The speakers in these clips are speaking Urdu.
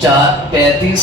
35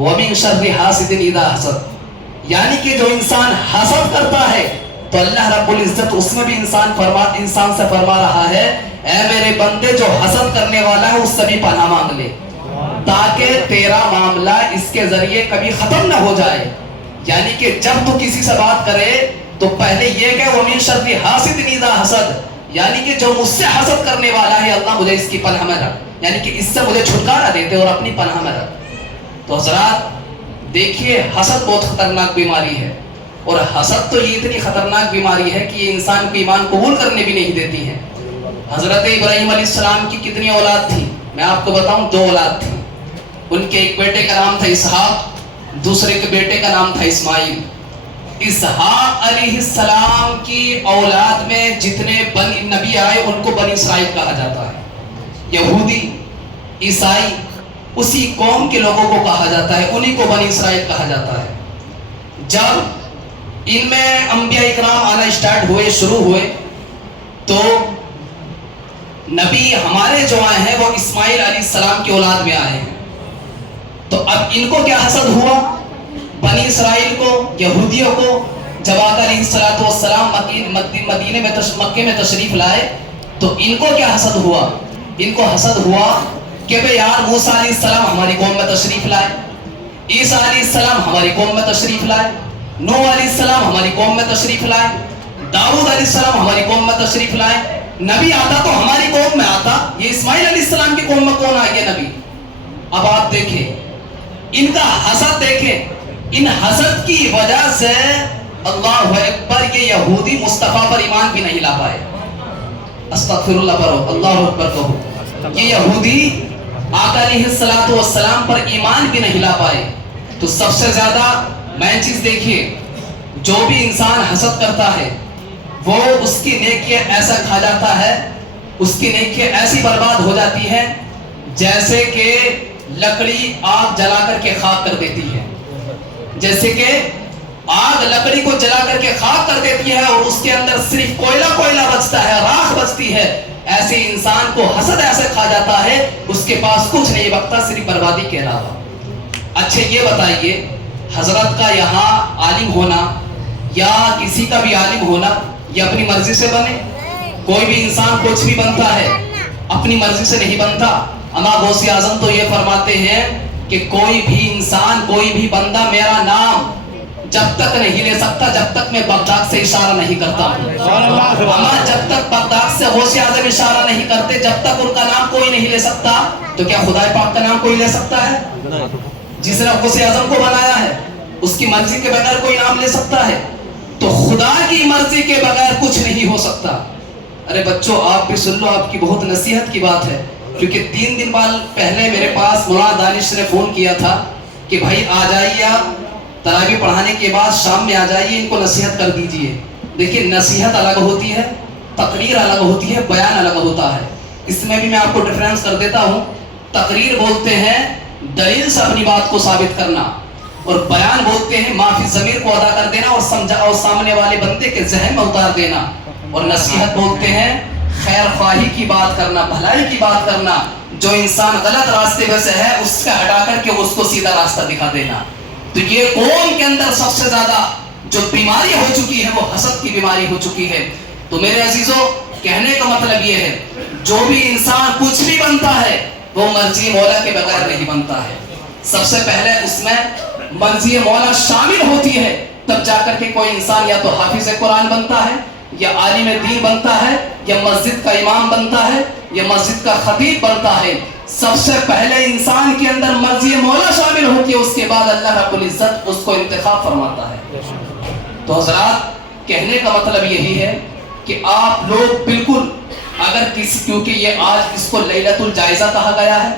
وَمِن شَرِّ حَاسِدٍ إِذَا حَسَدَ, یعنی کہ جو انسان حسد کرتا ہے تو اللہ رب العزت اس میں بھی انسان سے فرما رہا ہے اے میرے بندے جو حسد کرنے والا ہے اس سے بھی پناہ مانگ لے تاکہ تیرا معاملہ اس کے ذریعے کبھی ختم نہ ہو جائے. یعنی کہ جب تو کسی سے بات کرے تو پہلے یہ کہ وَمِن شَرِّ حَاسِدٍ إِذَا حَسَدَ, یعنی کہ جو مجھ سے حسد کرنے والا ہے اللہ مجھے اس کی پناہ میں رکھ, یعنی کہ اس سے مجھے چھٹکارا دیتے اور اپنی پناہ میں رکھ. تو حضرات دیکھیے حسد بہت خطرناک بیماری ہے, اور حسد تو یہ اتنی خطرناک بیماری ہے کہ یہ انسان کو ایمان قبول کرنے بھی نہیں دیتی ہے. حضرت ابراہیم علیہ السلام کی کتنی اولاد تھی؟ میں آپ کو بتاؤں 2 اولاد تھی. ان کے ایک بیٹے کا نام تھا اسحاق, دوسرے کے بیٹے کا نام تھا اسماعیل. اسحاق علیہ السلام کی اولاد میں جتنے نبی آئے ان کو بنی اسرائیل کہا جاتا ہے. یہودی عیسائی اسی قوم کے لوگوں کو کہا جاتا ہے, انہی کو بنی اسرائیل کہا جاتا ہے. جب ان میں انبیاء اکرام آنا اسٹارٹ ہوئے, شروع ہوئے, تو نبی ہمارے جو آئے ہیں وہ اسماعیل علیہ السلام کی اولاد میں آئے ہیں. تو اب ان کو کیا حسد ہوا؟ بنی اسرائیل کو, یہودیوں کو, جب آقا علیہ السلام مدینے میں مکے میں تشریف لائے تو ان کو کیا حسد ہوا؟ ان کو حسد ہوا کہ بھئی یار موسیٰ علیہ السلام ہماری قوم میں تشریف لائے, عیسیٰ علیہ السلام ہماری قوم میں تشریف لائے, نوح علیہ السلام ہماری قوم میں تشریف لائے, داؤد علیہ السلام ہماری قوم میں تشریف لائے. نبی آتا تو ہماری قوم میں آتا, یہ اسماعیل علیہ السلام کی قوم میں کون آ گیا نبی؟ اب آپ دیکھیں ان کا حسد, دیکھیں ان حسد کی وجہ سے اللہ اکبر یہ یہودی مصطفیٰ پر ایمان بھی نہیں لا پائے. استغفر اللہ پڑھو, اللہ اکبر کہو. یہ یہودی آقا علیہ السلام پر ایمان بھی نہیں لا پائے. تو سب سے زیادہ میں چیز دیکھیے, جو بھی انسان حسد کرتا ہے وہ اس کی نیکیاں ایسا کھا جاتا ہے, اس کی نیکیاں ایسی برباد ہو جاتی ہے جیسے کہ لکڑی آگ جلا کر کے خاک کر دیتی ہے. جیسے کہ آگ لکڑی کو جلا کر کے خاک کر دیتی ہے اور اس کے اندر صرف کوئلہ بچتا ہے, راکھ بچتی ہے, ایسے انسان کو حسد ایسے کھا جاتا ہے اس کے پاس کچھ نہیں بچتا صرف بربادی کے علاوہ. اچھا یہ بتائیے, حضرت کا یہاں عالم ہونا یا کسی کا بھی عالم ہونا یہ اپنی مرضی سے بنے؟ کوئی بھی انسان کچھ بھی بنتا ہے اپنی مرضی سے نہیں بنتا. اما غوث اعظم تو یہ فرماتے ہیں کہ کوئی بھی انسان, کوئی بھی بندہ میرا نام جب تک نہیں لے سکتا جب تک میں بغداد سے اشارہ نہیں کرتا. اما جب تک بغداد سے غوث اعظم اشارہ نہیں کرتے, جب تک ان کا نام کوئی نہیں لے سکتا, تو کیا خدا پاک کا نام کوئی لے سکتا ہے؟ جس نے غوث اعظم کو بنایا ہے اس کی مرضی کے بغیر کوئی نام لے سکتا ہے؟ تو خدا کی مرضی کے بغیر کچھ نہیں ہو سکتا. ارے بچوں آپ بھی سن لو, آپ کی بہت نصیحت کی بات ہے, کیونکہ 3 دن بعد پہلے میرے پاس مولانا دانش نے فون کیا تھا کہ بھائی آ جائیے, آپ تراویح پڑھانے کے بعد شام میں آ جائیے, ان کو نصیحت کر دیجئے. دیکھیں نصیحت الگ ہوتی ہے, تقریر الگ ہوتی ہے, بیان الگ ہوتا ہے. اس میں بھی میں آپ کو ڈیفرنس کر دیتا ہوں. تقریر بولتے ہیں دلیل سے اپنی بات کو ثابت کرنا, اور بیان بولتے ہیں معافی ضمیر کو ادا کر دینا اور سمجھا اور سامنے والے بندے کے ذہن میں اتار دینا. اور نصیحت بولتے ہیں خیر خواہی کی بات کرنا, بھلائی کی بات کرنا, جو انسان غلط راستے میں سے ہے اس سے ہٹا کر کے اس کو سیدھا راستہ دکھا دینا. تو یہ قوم کے اندر سب سے زیادہ جو بیماری ہو چکی ہے وہ حسد کی بیماری ہو چکی ہے. تو میرے عزیزوں کہنے کا مطلب یہ ہے جو بھی انسان کچھ بھی بنتا ہے وہ مرضی مولا کے بغیر نہیں بنتا ہے. سب سے پہلے اس میں مرضی مولا شامل ہوتی ہے, تب جا کر کے کوئی انسان یا تو حافظ قرآن بنتا ہے, یا عالم دین بنتا ہے, یا مسجد کا امام بنتا ہے, یا مسجد کا خطیب بنتا ہے. سب سے پہلے انسان کے اندر مرضی مولا شامل ہوتی ہے, اس کے بعد اللہ رب العزت اس کو انتخاب فرماتا ہے. تو حضرات کہنے کا مطلب یہی ہے کہ آپ لوگ بالکل اگر کسی, کیونکہ یہ آج اس کو لیلۃ الجائزہ کہا گیا ہے,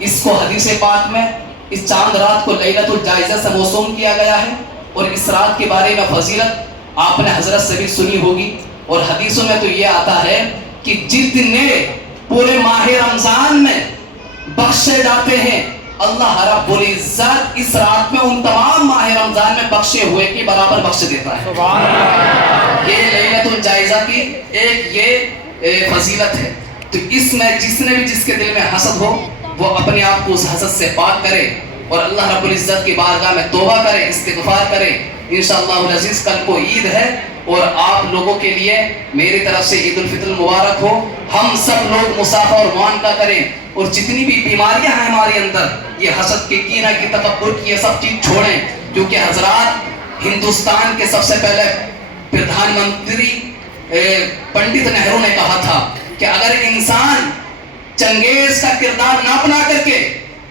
اس کو حدیث پاک میں اس چاند رات کو لیلۃ الجائزہ سے موسوم کیا گیا ہے, اور اس رات کے بارے میں فضیلت آپ نے حضرت سے بھی سنی ہوگی, اور حدیثوں میں تو یہ آتا ہے کہ جتنے پورے ماہ رمضان میں بخشے جاتے ہیں اللہ رب العزت اس رات میں ان تمام ماہ رمضان میں بخشے ہوئے کے برابر بخش دیتا ہے. یہ لیلۃ الجائزہ کی ایک یہ فضیلت ہے. تو اس میں جس نے بھی جس کے دل میں حسد ہو وہ اپنے آپ کو اس حسد سے پاک کرے, اور اللہ رب العزت کی بارگاہ میں توبہ کریں, استغفار کریں. انشاءاللہ العزیز کل کو عید ہے اور آپ لوگوں کے لیے میری طرف سے عید الفطر مبارک ہو. ہم سب لوگ مصافحہ اور معانقہ کریں اور جتنی بھی بیماریاں ہیں ہمارے اندر, یہ حسد کی, کینہ کی, تکبر کی, یہ سب چیز چھوڑیں. کیونکہ حضرات ہندوستان کے سب سے پہلے پردھان منتری پنڈت نہرو نے کہا تھا کہ اگر انسان چنگیز کا کردار نہ اپنا کر کے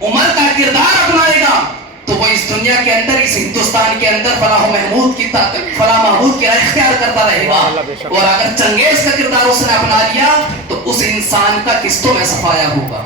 عمر کا کردار اپنائے گا تو وہ اس دنیا کے اندر, اس ہندوستان کے اندر فلاح و محمود کی راہ اختیار کرتا رہے گا. اور اگر چنگیز کا کردار اس نے اپنا لیا تو اس انسان کا قسطوں میں صفایا ہوگا.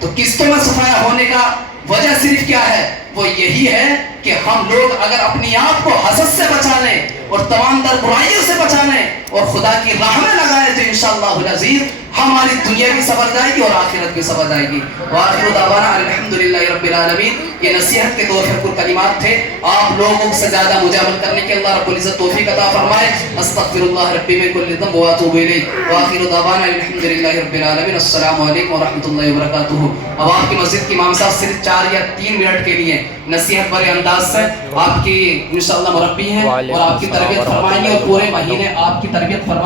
تو قسطوں میں صفایا ہونے کا وجہ صرف کیا ہے؟ وہ یہی ہے کہ ہم لوگ اگر اپنی آپ کو حسد سے بچا لیں اور تمام تر برائیوں سے بچا لیں اور خدا کی راہ میں لگائیں تو انشاءاللہ العزیز ہماری دنیا بھی سنور جائے گی اور آخرت بھی سنور جائے گی. وآخر دعوانا الحمدللہ رب العالمین. یہ نصیحت کے 2 فکر کلمات تھے. آپ لوگوں سے زیادہ مجھے عمل کرنے کے اللہ رب العزت توفیق عطا فرمائے. استغفر اللہ ربی من کل ذنب واتوب الیہ. وآخر دعوانا الحمدللہ رب العالمین. السلام علیکم ورحمۃ اللہ وبرکاتہ. اب آپ کی مسجد کے امام صاحب صرف 4 یا 3 منٹ کے لیے نصیحت بھرے انداز سے آپ کی انشاءاللہ مربی ہیں اور آپ کی تربیت فرمائیں گے اور پورے مہینے آپ کی تربیت فرمائیں.